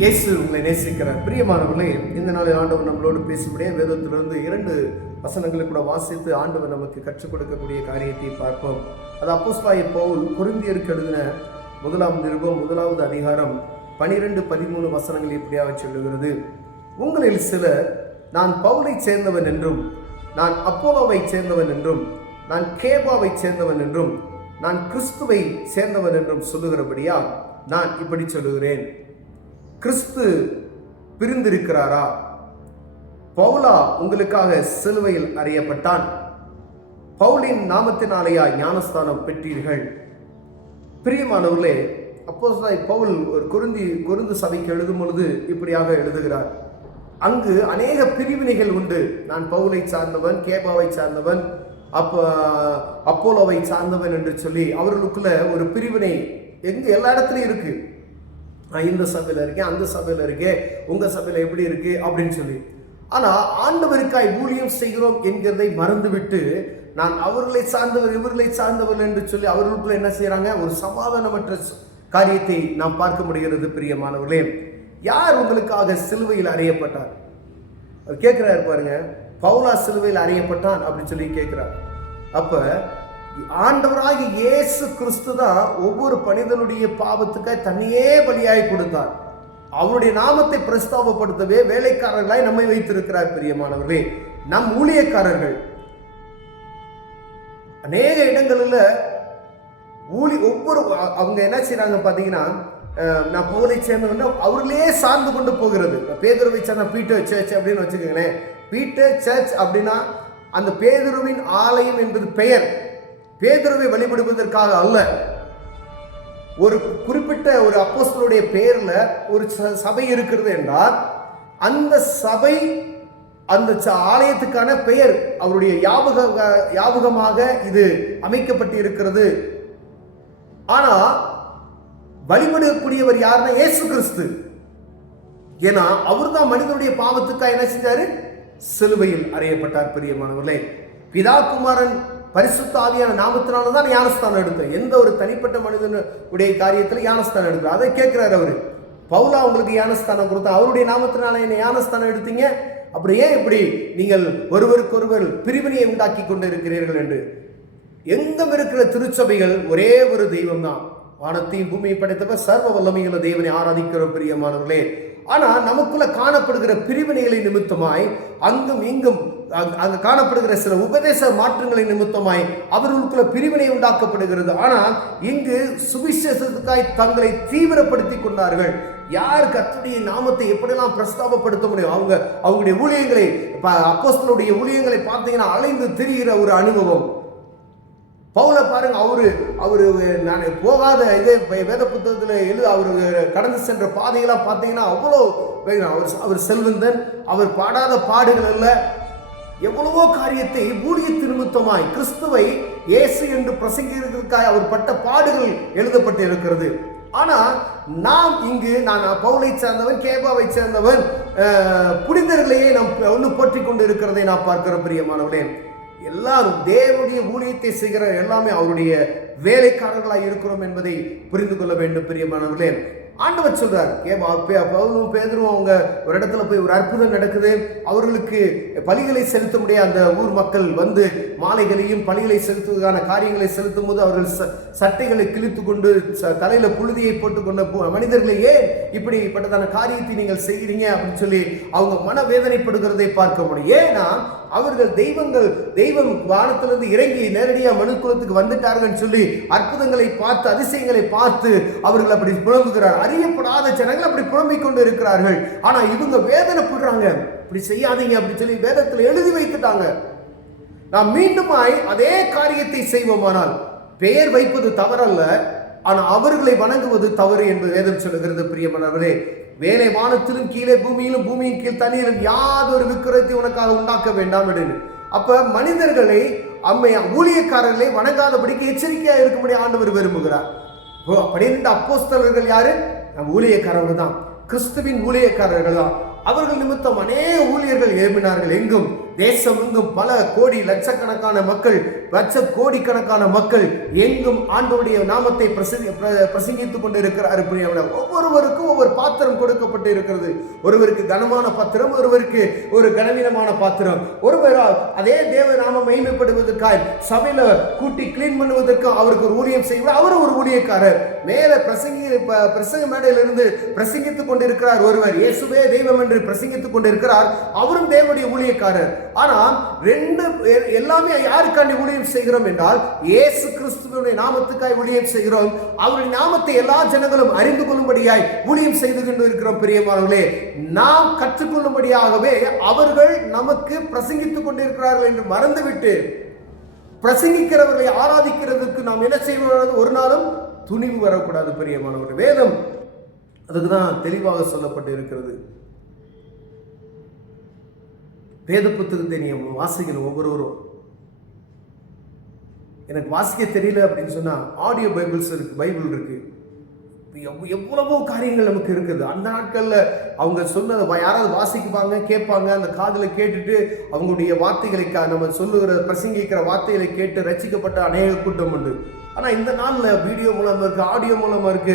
இயேசு உங்களை நேசிக்கிறார். பிரியமானவர்களே, இந்த நாளில் ஆண்டவர் நம்மளோடு பேசும்படியே வேதத்திலிருந்து 2 வசனங்களை கூட வாசித்து ஆண்டவர் நமக்கு கற்றுக் கொடுக்கக்கூடிய காரியத்தை பார்ப்போம். அது அப்போஸ்தலனாகிய பவுல் கொரிந்தியருக்கு எழுதின 1 நிருபம் 1வது அதிகாரம் 12-13 வசனங்கள் இப்படியாக சொல்லுகிறது. உங்களில் சிலர் நான் பவுலை சேர்ந்தவன் என்றும், நான் அப்போலோவை சேர்ந்தவன் என்றும், நான் கேபாவை சேர்ந்தவன் என்றும், நான் கிறிஸ்துவை சேர்ந்தவன் என்றும் சொல்லுகிறபடியா நான் இப்படி சொல்லுகிறேன். கிறிஸ்து பிரிந்திருக்கிறாரா? பவுலா உங்களுக்காக சிலுவையில் அறையப்பட்டான்? பவுலின் நாமத்தினாலேயா ஞானஸ்தானம் பெற்றீர்கள்? பிரியமானவர்களே, அப்போஸ்தலனாகிய பவுல் ஒரு கொரிந்து சபைக்கு எழுதும் பொழுது இப்படியாக எழுதுகிறார். அங்கு அநேக பிரிவினைகள் உண்டு. நான் பவுலை சார்ந்தவன், கேபாவை சார்ந்தவன், அப்போலோவை சார்ந்தவன் என்று சொல்லி அவர்களுக்குள்ள ஒரு பிரிவினை எல்லா இடத்துலையும் இருக்கு. இந்த சபையில் இருக்கேன், அந்த சபையில் இருக்கேன், உங்க சபையில் எப்படி இருக்கு அப்படின்னு சொல்லி. ஆனா ஆண்டவருக்காய் ஊழியம் செய்கிறோம் என்கிறதை மறந்துவிட்டு நான் அவர்களை சார்ந்தவர், இவர்களை சார்ந்தவர் என்று சொல்லி அவர்களுக்குள்ள என்ன செய்யறாங்க? ஒரு சமாதானமற்ற காரியத்தை நாம் பார்க்க முடிகிறது. பிரியமானவர்களே, யார் உங்களுக்காக சிலுவையில் அறையப்பட்டார்? கேட்கிறாரு பாருங்க, பவுலா சிலுவையில் அறையப்பட்டான் அப்படின்னு சொல்லி கேட்கிறார். அப்ப ஆண்டவராகிய இயேசு கிறிஸ்து தான் ஒவ்வொரு மனிதனுடைய பாவத்துக்காக தன்னையே பலியாய் கொடுத்தார். அவருடைய நாமத்தை பிரஸ்தாபப்படுத்தவே வேலைக்காரர்களாய் நம்மை வைத்திருக்கிறார். பிரியமானவர்களே, நம் ஊழியக்காரர்கள் அநேக இடங்களில் ஒவ்வொரு அவங்க என்ன செய்யறாங்க பார்த்தீங்கன்னா, நான் பவுலை சேர்ந்தவன்னா அவர்களே சார்ந்து கொண்டு போகிறது. பேதுருவை சேர்ந்த பீட்டர் சர்ச் அப்படின்னு வச்சுக்கோங்களேன். பீட்டர் சர்ச் அப்படின்னா அந்த பேதுருவின் ஆலயம் என்பது பெயர். பேதுருவை வழிபடுவதற்காக அல்ல. ஒரு குறிப்பிட்ட ஒரு அப்போஸ்தலனுடைய பெயர்ல ஒரு சபை இருக்கிறது என்றால் அந்த சபை அந்த ஆலயத்துக்கான பெயர் அவருடைய ஞாபகமாக இது அமைக்கப்பட்டு இருக்கிறது. ஆனா வழிபடக்கூடியவர் யாருன்னா இயேசு கிறிஸ்து. ஏன்னா அவர் தான் மனிதனுடைய பாவத்துக்காக என்ன செஞ்சாரு? சிலுவையில் அறையப்பட்டார். பிரியமானவர்களே, பிதா குமாரன் பரிசுத்த ஆவியான நாமத்தினால்தான் ஞானஸ்தானம் எடுத்தார். எந்த ஒரு தனிப்பட்ட மனிதனுடைய காரியத்தில் ஞானஸ்தானம் எடுத்தார். அதை கேட்கிறார் அவரு. பவுலா உங்களுக்கு ஞானஸ்தானம் கொடுத்தா, அவருடைய நாமத்தினால என்ன ஞானஸ்தானம் எடுத்தீங்க? அப்படி ஏன் இப்படி நீங்கள் ஒருவருக்கொருவர் பிரிவினையை உண்டாக்கி கொண்டு இருக்கிறீர்கள் என்று. எங்கும் இருக்கிற திருச்சபைகள் ஒரே ஒரு தெய்வம் தான். வானத்தையும் பூமியை படைத்தவர் சர்வ வல்லமையுள்ள தேவனை ஆராதிக்கிற பிரியமானவர்களே. ஆனா நமக்குள்ள காணப்படுகிற பிரிவினைகளை நிமித்தமாய் அங்கும் இங்கும் அங்கு காணப்படுகிற சில உபதேச மாற்றங்களை நிமித்தமாய் அவர்களுக்குள்ள பிரிவினை உண்டாக்கப்படுகிறது. ஆனால் இங்கு சுவிசேஷத்துக்காய் தங்களை தீவிரப்படுத்தி கொண்டார்கள். யார் கர்த்தருடைய நாமத்தை எப்படிலாம் பிரஸ்தாபப்படுத்த முடியும்? அவங்களுடைய ஊழியங்களை, அப்போஸ்தலருடைய ஊழியங்களை பார்த்தீங்கன்னா அலைந்து திரிகிற ஒரு அனுபவம். பவுலை பாருங்க, அவரு நான் போகாத இதே வேத புத்தகத்தில் அவரு கடந்து சென்ற பாதையெல்லாம் பார்த்தீங்கன்னா அவ்வளோ அவர் செல்வந்தன். அவர் பாடாத பாடுகள் அல்ல, எவ்வளவோ காரியத்தை ஊழியத்து நிமித்தமாய் கிறிஸ்துவை இயேசு என்று பிரசங்கிக்கிறதுக்காக அவர் பட்ட பாடுகள் எழுதப்பட்டு இருக்கிறது. ஆனா நாம் இங்கு நான் பவுலை சேர்ந்தவன், கேபாவை சேர்ந்தவன், புனிதர்களையே நாம் ஒன்று போற்றிக் கொண்டு இருக்கிறதை நான் பார்க்கிறோம். பிரியமானவர்களே, எல்லாரும் தேவனுடைய ஊழியத்தை செய்கிற எல்லாமே அவருடைய வேலைக்காரர்களாக இருக்கிறோம் என்பதை புரிந்து கொள்ள வேண்டும். பிரியமானவர்களே, ஆண்டவர் சொல்றார், பவுலும் பேதுருவும் அவங்க ஒரு இடத்துல போய் ஒரு அற்புதம் நடக்குது. அவர்களுக்கு பலிகளை செலுத்த முடிய அந்த ஊர் மக்கள் வந்து மாலைகளையும் பலிகளை செலுத்துவதற்கான காரியங்களை செலுத்தும் போது அவர்கள் சட்டைகளை கிழித்து கொண்டு தலையில புழுதியை போட்டுக்கொண்ட மனிதர்களை ஏன் இப்படிப்பட்டதான காரியத்தை நீங்கள் செய்கிறீங்க அப்படின்னு சொல்லி அவங்க மனவேதனைப்படுகிறதை பார்க்க முடியும். ஏன்னா அவர்கள் தெய்வம் வானத்திலிருந்து இறங்கி நேரடியாக மனுக்குலத்துக்கு வந்துட்டார்கள் சொல்லி அற்புதங்களை பார்த்து அதிசயங்களை பார்த்து அவர்கள் அப்படி புலம்புகிறார். அறியப்படாத ஜனங்கள் அப்படி புலம்பிக் கொண்டு இருக்கிறார்கள். ஆனா இவங்க வேதனைப்படுறாங்க, இப்படி செய்யாதீங்க அப்படி சொல்லி வேதத்தில் எழுதி வைத்துட்டாங்க. நாம் மீண்டுமாய் அதே காரியத்தை செய்வோமானால் பெயர் வைப்பது தவறல்ல, ஆனா அவர்களை வணங்குவது தவறு என்று வேதம் சொல்லுகிறது. பிரியமானவர்களே, வேலை வானத்திலும் கீழே பூமியிலும் பூமியின் கீழ் தண்ணீரும் யாதொரு விக்கிரத்தை உனக்காக உண்டாக்க வேண்டாம் என்று. அப்ப மனிதர்களை ஊழியக்காரர்களை வணங்காதபடிக்கு எச்சரிக்கையா இருக்கும்படி ஆண்டவர் விரும்புகிறார். அப்படி அப்போஸ்தலர்கள் யாரு? நம் ஊழியக்காரர்கள் தான், கிறிஸ்துவின் ஊழியக்காரர்கள் தான். அவர்கள் நிமித்தம் அநேக ஊழியர்கள் எழுப்பினார்கள். எங்கும் தேசம் எங்கும் பல கோடி லட்சக்கணக்கான மக்கள், கோடிக்கணக்கான மக்கள் எங்கும் ஆண்டவருடைய நாமத்தை பிரசங்கித்துக் கொண்டு இருக்கிறார். ஒவ்வொருவருக்கும் ஒவ்வொரு பாத்திரம் கொடுக்கப்பட்டு இருக்கிறது. ஒருவருக்கு கனமான பாத்திரம், ஒருவருக்கு ஒரு கனவீனமான பாத்திரம். ஒருவர் அதே தேவ நாமம் மகிமைப்படுவதற்காக சபையில கூட்டி கிளீன் பண்ணுவதற்கு அவருக்கு ஒரு ஊழியம் செய்வார். அவர் ஒரு ஊழியக்காரர். மேல பிரசங்க மேடையிலிருந்து பிரசங்கித்துக் கொண்டிருக்கிறார். ஒருவர் இயேசுவே தெய்வம் என்று பிரசங்கித்துக் கொண்டிருக்கிறார். அவரும் தேவனுடைய ஊழியக்காரர். ஆனால் எல்லாமே யாருக்காண்டி ஊழியம் செய்கிறோம் என்றால் இயேசு கிறிஸ்துவினுடைய நாமத்துக்காய் ஊழியம் செய்கிறோம். அவருடைய நாமத்தை எல்லா ஜனங்களும் அறிந்து கொள்ளும்படியாய் ஊழியம் செய்து கொண்டு இருக்கிறோம். பிரியமானவர்களே, நாம் கற்றுக்கொள்ளும்படியாகவே அவர்கள் நமக்கு பிரசங்கித்துக் கொண்டிருக்கிறார்கள் என்று மறந்துவிட்டு பிரசங்கிக்கிறவர்களை ஆராதிக்கிறதுக்கு நாம் என்ன செய்வது? ஒரு நாளும் துணிவு வரக்கூடாது. பிரியமானவர்களே, வேதம் அதுக்குதான் தெளிவாக சொல்லப்பட்டு இருக்கிறது. வேத புத்தகத்தை நீ வாசிக்கணும். ஒவ்வொருவரும் எனக்கு வாசிக்க தெரியல அப்படின்னு சொன்னா ஆடியோ பைபிள்ஸ் இருக்கு, பைபிள் இருக்கு. எவ்வளவோ காரியங்கள் நமக்கு இருக்குது. அந்த நாட்கள்ல அவங்க சொன்னதை யாராவது வாசிக்குவாங்க, கேட்பாங்க. அந்த காதுல கேட்டுட்டு அவங்களுடைய வார்த்தைகளை நம்ம சொல்லுகிற பிரசங்கிக்கிற வார்த்தைகளை கேட்டு ரசிக்கப்பட்ட அநேக கூட்டம் உண்டு. ஆனா இந்த நாள்ல வீடியோ மூலமா இருக்கு, ஆடியோ மூலமா இருக்கு.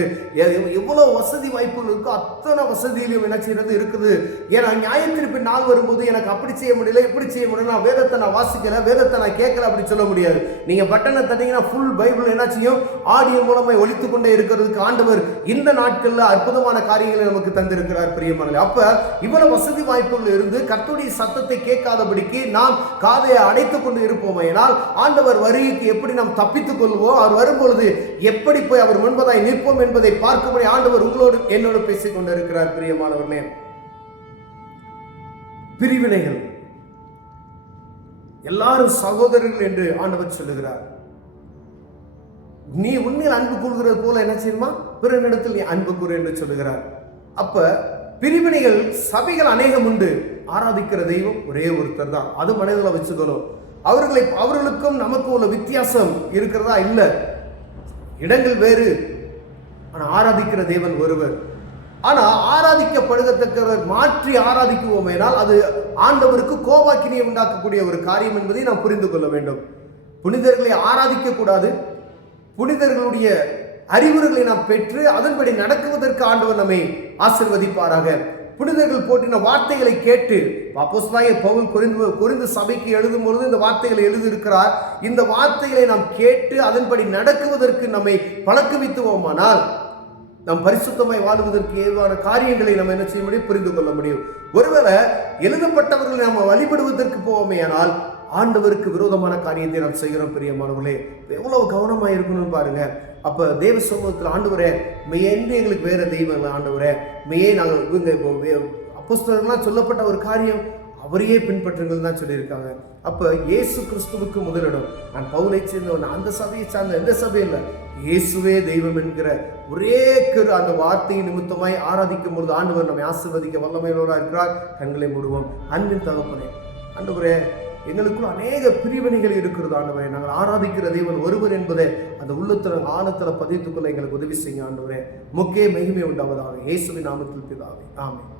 எவ்வளவு வசதி வாய்ப்புகள் இருக்கோ அத்தனை வசதியிலும் என்ன செய்யறது இருக்குது. ஏன்னா நியாயத்தீர்ப்பு நாள் வரும்போது எனக்கு அப்படி செய்ய முடியல, இப்படி செய்ய முடியல, வேதத்தை நான் வாசிக்கல, வேதத்தை நான் கேட்கல அப்படி சொல்ல முடியாது. நீங்க பட்டனை தட்டீங்கன்னா ஃபுல் பைபிள் என்ன செய்யும்? ஆடியோ மூலமா ஒலித்து கொண்டே இருக்கிறதுக்கு ஆண்டவர் இந்த நாட்கள்ல அற்புதமான காரியங்களை நமக்கு தந்திருக்கிறார். பிரியமானவர்களே, அப்ப இவ்வளவு வசதி வாய்ப்புகள் இருந்து கர்த்தருடைய சத்தத்தை கேட்காதபடிக்கு நாம் காதை அடைத்துக் கொண்டு இருப்போம். ஏனால் ஆண்டவர் வருகைக்கு எப்படி நாம் தப்பித்துக் கொள்வோம், அவர் வரும்பொழுது எப்படி போய் அவர் முன்பதாய் நிற்போம் என்பதை பார்க்கும்படி ஆண்டவர் உங்களோடு என்னோடு பேசிக் கொண்டிருக்கிறார். பிரியமானவர்களே, பிரிவினைகள் எல்லாரும் சகோதரர்கள் என்று ஆண்டவர் சொல்லுகிறார். நீ உண்மையில் அன்பு கொள்கிறது போல என்ன செய்யுமா பிறனிடத்தில் நீ அன்பு கூறு என்று சொல்லுகிறார். அப்ப பிரிவினைகள் சபைகள் அநேகம் உண்டு. ஆராதிக்கிற தெய்வம் ஒரே ஒருத்தர் தான். அது மனதில் வச்சுக்கணும். அவர்களுக்கும் நமக்கு உள்ள வித்தியாசம் இருக்கிறதா? இல்ல, இடங்கள் வேறு. ஆனா ஆராதிக்கிற தேவன் ஒருவர். ஆனா ஆராதிக்கப்படுகிறவர் மாற்றி ஆராதிக்குவோம் என்றால் அது ஆண்டவருக்கு கோபாக்கினியை உண்டாக்கக்கூடிய ஒரு காரியம் என்பதை நாம் புரிந்து கொள்ள வேண்டும். புனிதர்களை ஆராதிக்க கூடாது. புனிதர்களுடைய அறிவுரைகளை நாம் பெற்று அதன்படி நடக்குவதற்கு ஆண்டவர் நம்மை ஆசீர்வதிப்பாராக. புனிதர்கள் போட்டின வார்த்தைகளை கேட்டு அப்போஸ்தலனாகிய பவுல் கொரிந்து சபைக்கு எழுதும் பொழுது இந்த வார்த்தைகளை எழுதியிருக்கிறார். இந்த வார்த்தைகளை நாம் கேட்டு அதன்படி நடக்குவதற்கு நம்மை பழக்குவித்துவோமானால் நாம் பரிசுத்தமாய் வாழ்வதற்கு ஏதுவான காரியங்களை நம்ம என்ன செய்ய முடியும்? புரிந்து கொள்ள முடியும். ஒருவேளை எழுதப்பட்டவர்களை நம்ம வழிபடுவதற்கு போவோமே ஆனால் ஆண்டவருக்கு விரோதமான காரியத்தை நாம் செய்கிறோம். பிரியமானவர்களே, எவ்வளவு கவனமா இருக்கணும்னு பாருங்க. அப்ப தேவ சமூகத்தில் ஆண்டவரே மெய்யே எங்களுக்கு வேற தெய்வங்கள் ஆண்டவரே மெய்யே நாங்கள் இவங்க அப்போஸ்தலர்களால் சொல்லப்பட்ட ஒரு காரியம் அவரையே பின்பற்றுங்கள் தான் சொல்லியிருக்காங்க. அப்ப இயேசு கிறிஸ்துவுக்கு முதலிடம். நான் பவுலை சேர்ந்தவன், அந்த சபையை சார்ந்த எந்த சபையில் இயேசுவே தெய்வம் என்கிற ஒரே அந்த வார்த்தையை நிமித்தமாய் ஆராதிக்கும் பொழுது ஆண்டவர் நம்மை ஆசீர்வதிக்க வல்லமையுள்ளவராக இருக்கிறார். கண்களை மூடுவோம். அன்பின் தகப்பனே, ஆண்டவரே எங்களுக்குள்ள அநேக பிரிவினைகள் இருக்கிறது. ஆண்டவரே, நாங்கள் ஆராதிக்கிற தேவன் ஒருவர் என்பதை அந்த உள்ளத்துல ஆழத்துல பதித்துக்கொள்ள எங்களுக்கு உதவி செய்ய ஆண்டவரே. முக்கிய மகிமை உண்டாவதாக இயேசுவின் நாமத்தில் பிதாவே, ஆமென்.